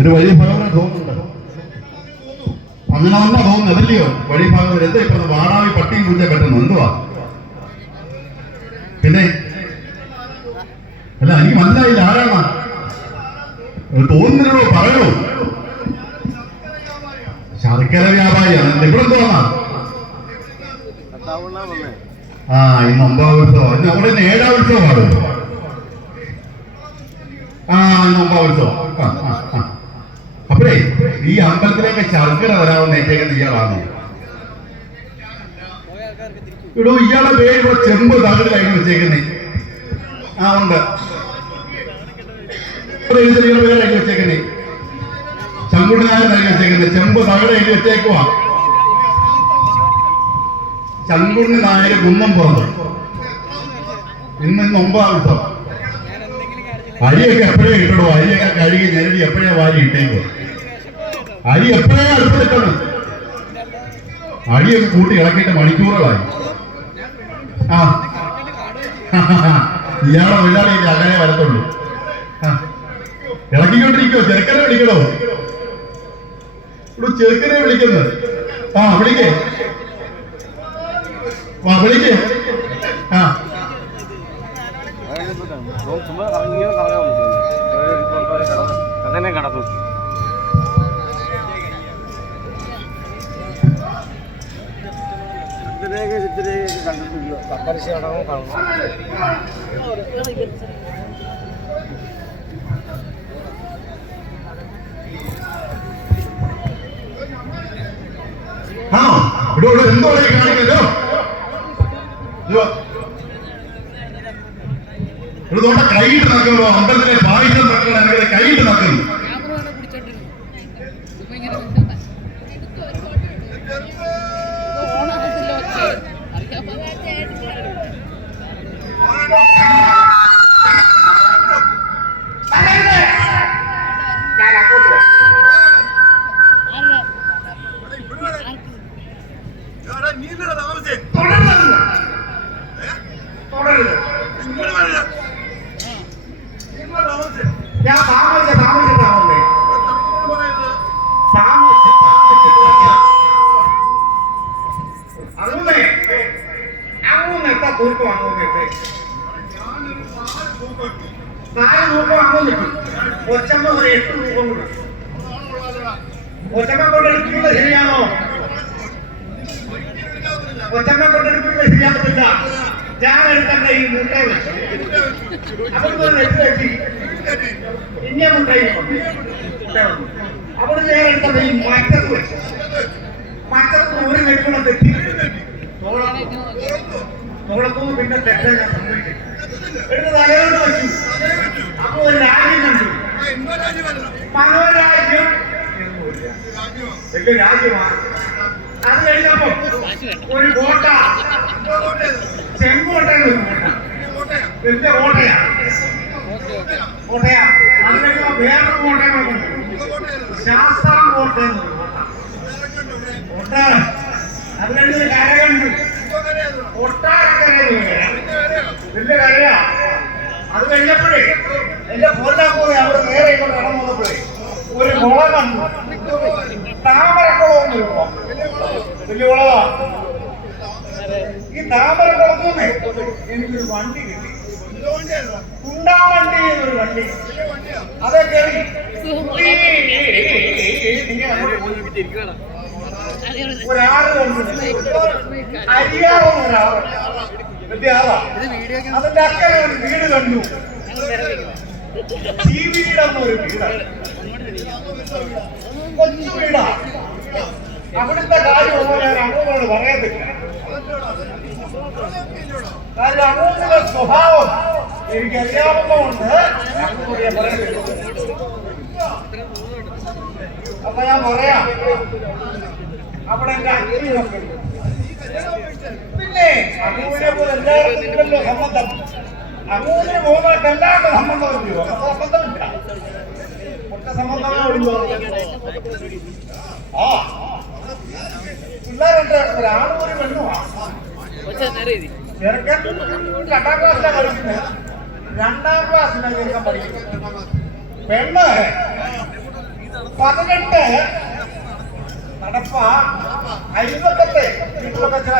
ഒരു വഴി ഭാഗം തോന്നുന്നുണ്ട്. അങ്ങനെ തന്നെ തോന്നുന്നു അതല്ലയോ വഴി ഭാഗം എന്താ ഇപ്പൊ വാടാവി പട്ടിയും പൂച്ച പറ്റുന്നു എന്തുവാ? പിന്നെ അല്ല എനിക്ക് മനസ്സിലായില്ല ആരാണ്? തോന്നുന്നില്ലടോ പറയണോ ശർക്കര വ്യാപാരിയാണ്. ഇവിടെ എന്തുവാ? ആ ഇന്ന് ഒമ്പതാം ഉത്സവം. ഇന്ന് അവിടെ ഇന്ന് ഏഴാം ഉത്സവമാണ്. ആ ഇന്ന് ഒമ്പതാം ഉത്സവം. ആ ആ ആ. അപ്പോഴേ ഈ അമ്പലത്തിലേക്ക് ശർക്കര വരാമെന്ന് ഏറ്റേക്കുന്ന ഇയാളാണ് ഇടോ ഇയാളെ പേര് ചെമ്പ് തകിടിലായിരുന്നു വെച്ചേക്കുന്നേ. ആ ഉണ്ട്. ഇവിടെ എഴുതി വെച്ചേക്കുന്നേ? ചങ്കുണ്ണനാരെന്നായി വെച്ചേക്കുന്നത് ചെമ്പ് തകിട് എഴുതി വെച്ചേക്കുവാ. ചങ്കുണ്ണി നായർ കുന്നം പുറത്ത്. ഇന്ന് ഇന്ന് ഒമ്പതാം ദിവസം. അരിയൊക്കെ എപ്പോഴേ കിട്ടണോ? അരിയൊക്കെ കഴുകി ഞെരടി എപ്പോഴേ വാരി ഇട്ടേക്കോ അരി എപ്പോഴേ അടുത്തെടുക്കണം അരിയൊക്കെ കൂട്ടി ഇളക്കിയിട്ട് മണിക്കൂറുകളായി. ആ. ഇയാളെ തൊഴിലാളിയൊക്കെ അങ്ങനെ വരത്തുള്ളൂ. ഇളക്കിക്കൊണ്ടിരിക്കോ ചെറുക്കനെ വിളിക്കണോ? ഇവിടെ ചെറുക്കനെ വിളിക്കുന്നത്. ആ വിളിക്കേ. ആ വിളിക്കേ. ആ. ചുമ്മാ കറങ്ങിയോ കറങ്ങാൻ അങ്ങനെ കടന്നു ചിത്രരേഖ കണ്ടിട്ടില്ല. തപ്പരിശ അടവും കാണണം ആ ഇവിടെ എന്തോ കാണിക്കല്ലോ ഇവിടെ നോട്ട കൈയിട്ട് നടക്കുമ്പോ അമ്പലത്തിലെ പായസം നടക്കണമെങ്കിൽ കൈയിട്ട് നടക്കുന്നു. ഒച്ചമ്മ ഒരു എട്ട് തൂക്കം കൂടെ ഒച്ചമ്മ കൊണ്ടെടുക്കുന്നത് ശരിയാണോ ഒച്ചമ്മ കൊണ്ടെടുക്കുന്നത് ശരിയാകത്തില്ല ഞാൻ എടുക്കണ്ട ഈ മുട്ട വെച്ചു. ഒരു നെറ്റ് കെട്ടി ഇന്ന മുട്ടയിൽ അവിടെ ഞാൻ എടുത്തത് ഈ മറ്റത്ത് വെച്ചു. മറ്റത്ത് ഒരു നെറ്റുകൂടെ തെറ്റി. തോളക്കൂന്ന് പിന്നെ തെറ്റ ഞാൻ സംഭവിച്ചു. എടുത്ത് തലയോട് വെച്ചു. അപ്പൊ ഒരു രാജ്യം കണ്ടു. മനോരാജ്യം വലിയ രാജ്യമാണ്. അത് കഴിഞ്ഞപ്പോ ഒരു കോട്ട. കോട്ട. വലിയ കോട്ടയാ. കോട്ടയാ. അത് കഴിഞ്ഞപ്പോ വേറൊരു കോട്ടയാണ് ശാസ്ത്രം കോട്ടയം കോട്ട. അത് കഴിഞ്ഞ് കരകണ്ട്. കൊട്ടാരക്കര വലിയ കരയാ. അത് കഴിഞ്ഞപ്പോഴേ എന്റെ പോറ്റാക്കൂടെ അവിടെ നേരെ ഇങ്ങോട്ട് പോയി ഒരു കുളം കണ്ടു. താമരക്കുളം കുളവാ ഈ താമരക്കുളത്തുനിന്ന് എനിക്കൊരു വണ്ടി കിട്ടി. കുണ്ടാവണ്ടി എന്നൊരു വണ്ടി. അതെ കയറി ഒരാൾ അരിയാവുന്ന ഒരാൾ അതിന്റെ അക്കരെ ഒരു വീട് കണ്ടു. ജീവിയുടെ വീടാണ്. കൊച്ചു വീടാ. അവിടുത്തെ കാര്യം ഒന്നും ഞാൻ അങ്ങോട്ട് പറയത്തില്ല. കാര്യം അങ്ങോട്ടുള്ള സ്വഭാവം എനിക്കറിയാവുന്നതുകൊണ്ട് ഞാൻ പറയത്തില്ല അപ്പൊ ഞാൻ പറയാം. അവിടെ എന്റെ ഉണ്ട്. പിന്നെ അങ്ങൂരിനെ പോലെ എല്ലാവർക്കും സമ്മതം. അങ്ങൂരിന് പോകുന്നവർക്ക് എല്ലാവർക്കും സമ്മതം ഇല്ലയോ അപ്പൊ സമ്മതമില്ല. സമ്മതമേ ആ. പിള്ളേരുണ്ട് ഒരാണും ഒരു പെണ്ണുമാ ചെറുക്കൻ രണ്ടാം ക്ലാസ്സിലാണ് പഠിക്കുന്നത് രണ്ടാം ക്ലാസ്സിലാണ് ചെറുക്കൻ പഠിക്കുന്നത് പെണ്ണ് നടപ്പ അരിവക്കത്തെ വീട്ടിലൊക്കെ ചില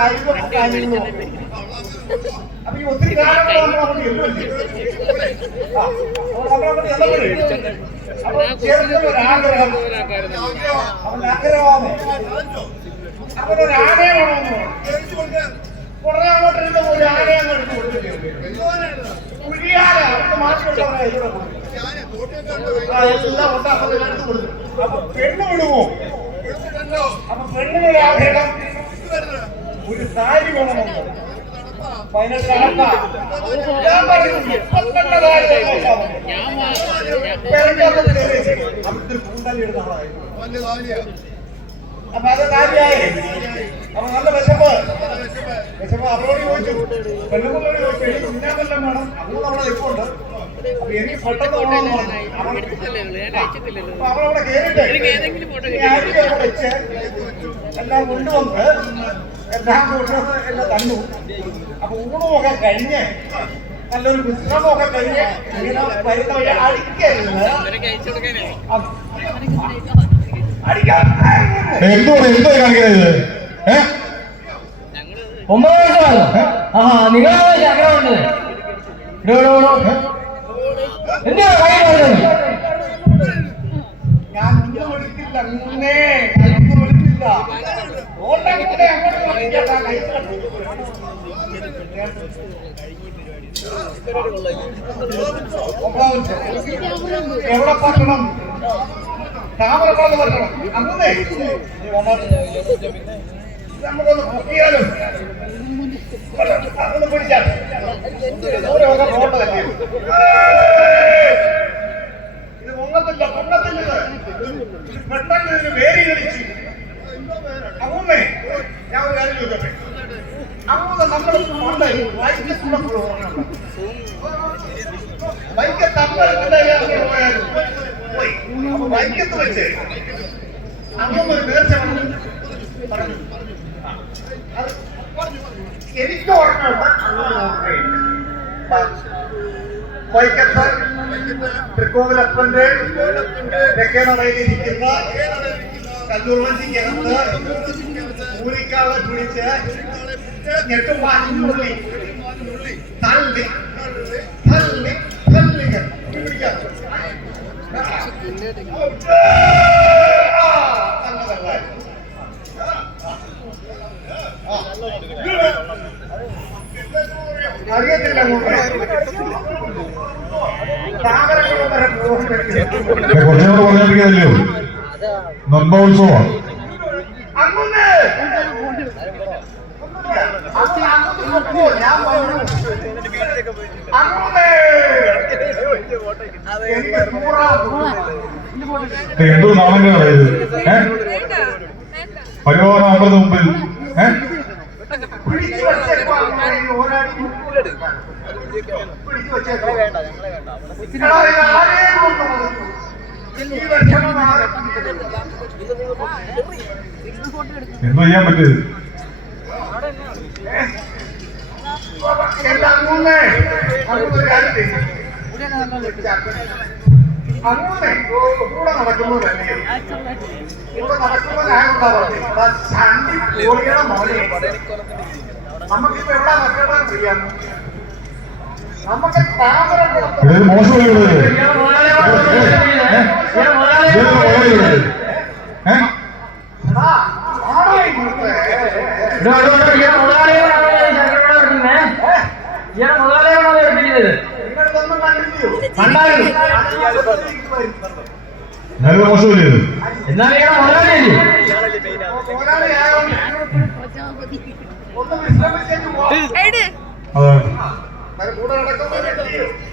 ഒത്തിരി ഒരു ആഗ്രഹം ആഗ്രഹമാണ് അവനൊരു ആനയെ വേണമെന്ന് കുറെ അങ്ങോട്ട് ഇരുന്ന് ഒരു ആനയെ അങ്ങ് എടുത്ത് കൊടുത്തില്ലേ കുഴിയാന അവർക്ക് എല്ലാം ഉണ്ടാക്കുന്നത് എടുത്ത് കൊടുത്തു അപ്പൊ പെണ്ണ് വിടുമോ അപ്പൊ പെണ്ണിനൊരു ആഗ്രഹം ഒരു സാരി വേണമെന്ന് അപ്പൊ അത് കാര്യായി അപ്പൊ നല്ല വിശപ്പ് വിശപ്പ് അവരോട് ചോദിച്ചു പെണ്ണുങ്ങളോട് ചോദിച്ചു തിന്നാൻ വല്ലതും വേണം അന്ന് നമ്മളെ നിൽപ്പുണ്ട് അപ്പൊ എനിക്ക് പെട്ടെന്ന് പോകണമെന്ന് പറഞ്ഞു ഞാൻ അവളവിടെ കേറിട്ടെ. അരി അവിടെ വെച്ച് എല്ലാം കൊണ്ടുവന്ന് എല്ലാം കൂട്ടുന്നത് എല്ലാം തന്നു. അപ്പൊ ഊണമൊക്കെ കഴിഞ്ഞ് നല്ലൊരു വിശ്രമമൊക്കെ കഴിഞ്ഞ് ഇങ്ങനെ വരുന്ന വഴി അടിക്കരുത്. അടിക്കാൻ എന്തോ എന്തോ കാണിക്കുന്നത് ഏ? ഞങ്ങൾ ഒമ്പത് വയസ്സാണ് ആഹാ നിങ്ങളാണ് ചക്രമുണ്ട് എന്തിനാ കൈ പറഞ്ഞത്? ഞാൻ ഒന്നും എടുത്തില്ല എവിടെ പറ്റണം താമരപ്പാട് പറ്റണം അങ്ങനെ നമുക്കൊന്ന് പൊക്കിയാലും അതൊന്ന് പിടിച്ചാൽ ഇത് ഒന്നത്തില്ല പൊണ്ണത്തില്ല പെട്ടെന്ന് ഇതിന് വേരി കളിച്ചു അമ്മേ ഞാൻ ഒരു കാര്യം ചോദിക്കട്ടെ? അമ്മ നമ്മൾ പണ്ട് വൈകിട്ട് കൂടെ പോകണം. അമ്പലത്തിന്റെ പോയാലും പോയി. അപ്പൊ വൈക്കത്ത് വെച്ച്? അമ്മ ഒരു നേർച്ച പറഞ്ഞു. എനിക്ക് ഓർമ്മയുണ്ട് അങ്ങനെ തൃക്കോവിലപ്പന്റെ തെക്കേനടയിലിരിക്കുന്ന കല്ലൂർവഞ്ചിക്കകത്ത് ഊരിക്കാളെ പിടിച്ച് ഞെട്ടുമാനുള്ളി തള്ളി. തള്ളി. തള്ളി പിടിക്കാം അറിയത്തില്ല കുറച്ചുകൂടെ പറഞ്ഞിരിക്കുന്നല്ലോ നൂറാ എന്തോ നാണങ്ങളാണ് ഇത് ഏ? പരിപാലന മുമ്പിൽ. ഏഹ് പിടിച്ചു വെച്ചേക്കോ പിടിച്ചു വെച്ചേക്കോ എടാ, ഇത് ആരെയും എന്തോ ചെയ്യാൻ കോഴിയുടെ മോനെ നമുക്ക് താമര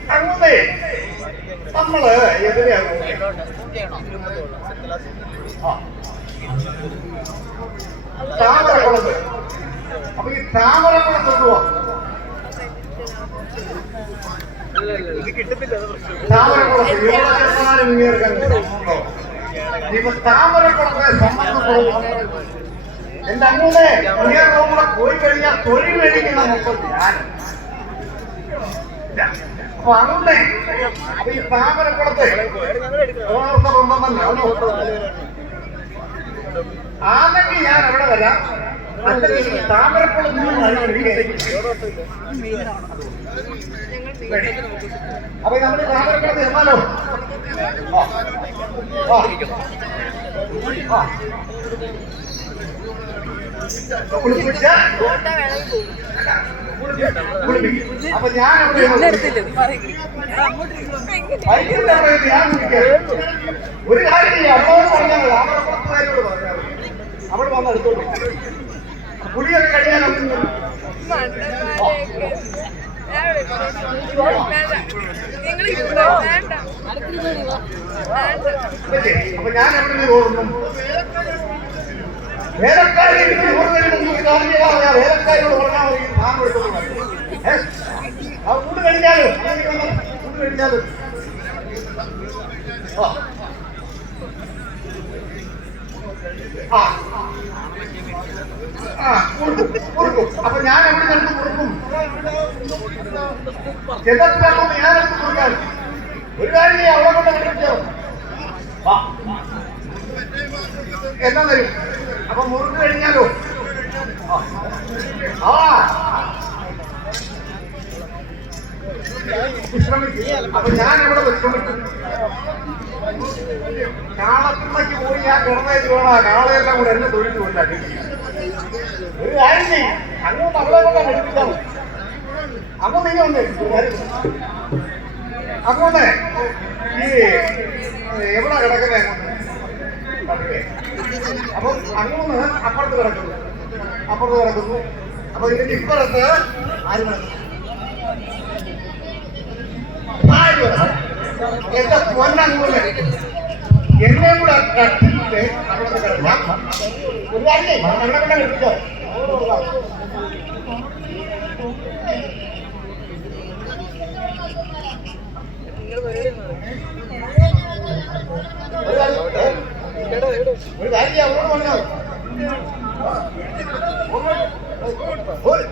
അങ്ങുന്നേ നമ്മൾ എതിരെയാണ്. താമരക്കുളത്ത് അപ്പൊ ഈ താമരക്കുളത്ത് എന്തുവാ താമരക്കുളത്ത് ഇവിടെ ചെന്നാലും ഇങ്ങേർക്കാൻ ഉണ്ടോ? ഇപ്പൊ താമരക്കുളത്തെ സംബന്ധിച്ചിടത്തോളം എന്റെ അങ്ങനെ ഇങ്ങേരുടെ കൂടെ പോയി കഴിഞ്ഞാൽ തൊഴിൽ മേടിക്കുന്ന മൊത്തം ഞാൻ അപ്പൊ അങ്ങനെ ഈ താമരക്കുളത്തെ ഓർത്തറുണ്ടെന്നല്ല ആണെങ്കിൽ ഞാൻ അവിടെ വരാം അപ്പൊ നമ്മൾ താമരക്കുളത്ത്. ആ. അപ്പൊ ഞാൻ ഒരു കാര്യം ചെയ്യാം അമ്മോട് പറഞ്ഞാൽ താമരക്കുളത്തുകാരോട് പറഞ്ഞാൽ മതി അവൾ വന്ന് എടുത്തോളൂ കുളിയൊക്കെ കഴിയാൻ നമുക്ക് നിങ്ങൾ ഇവിടെ വേണ്ട വേണ്ട ഇതൊക്കെ. അപ്പൊ ഞാൻ എവിടെ ഓടുന്നു? വേലക്കാരി മുമ്പ് ഒരു കാര്യം ചെയ്താൽ മതി. ആ വേലക്കാരിയോട് പറഞ്ഞാൽ മതി എടുത്തോണ്ട് വരാൻ. ആ കൂട് കഴിഞ്ഞാലോ? കൂട് കഴിഞ്ഞാലോ. അപ്പൊ ഞാൻ എവിടെ നിന്ന് കൊടുക്കും? ഞാൻ എടുത്ത് കൊടുക്കാൻ. ഒരു കാര്യം അവളെ കൊണ്ട് വിളിച്ചോ എന്നാ തരും. അപ്പൊ മുറുക്ക് കഴിഞ്ഞാലോ? ആ. അപ്പൊ ഞാൻ എവിടെ വിശ്രമിക്കും. കാളത്തുമ്മയ്ക്ക് പോയി ഞാൻ കിടന്നേക്ക് വേണ കാളയെല്ലാം കൂടെ എന്നെ തൊഴിൽ കൊണ്ടാക്കി ഒരു കാര്യം അങ്ങോട്ട് അവളെ കൊണ്ടാണ് എടുപ്പിച്ചാൽ മതി അങ്ങോട്ട് നീ ഉണ്ട് അങ്ങോട്ട് ഈ എവിടെ കിടക്കുന്നേ? അപ്പൊ അങ്ങോട്ട് അപ്പുറത്ത് കിടക്കുന്നു. അപ്പുറത്ത് കിടക്കുന്നു. അപ്പൊ ഇതിന്റെ ഇപ്പുറത്ത് ആര് കിടക്കുന്നു ആര് കിടക്കുന്നു? എന്റെ പൊന്നങ്ങോട്ട് എന്നെ കൂടെ കട്ടിട്ട് അവിടെ കിടക്കാം ഒരു കാര്യം ചെയ്യ്. അവിടെ കൊണ്ട് കിടത്തിക്കോ ഒരു കാര്യം ഏ? ഒരു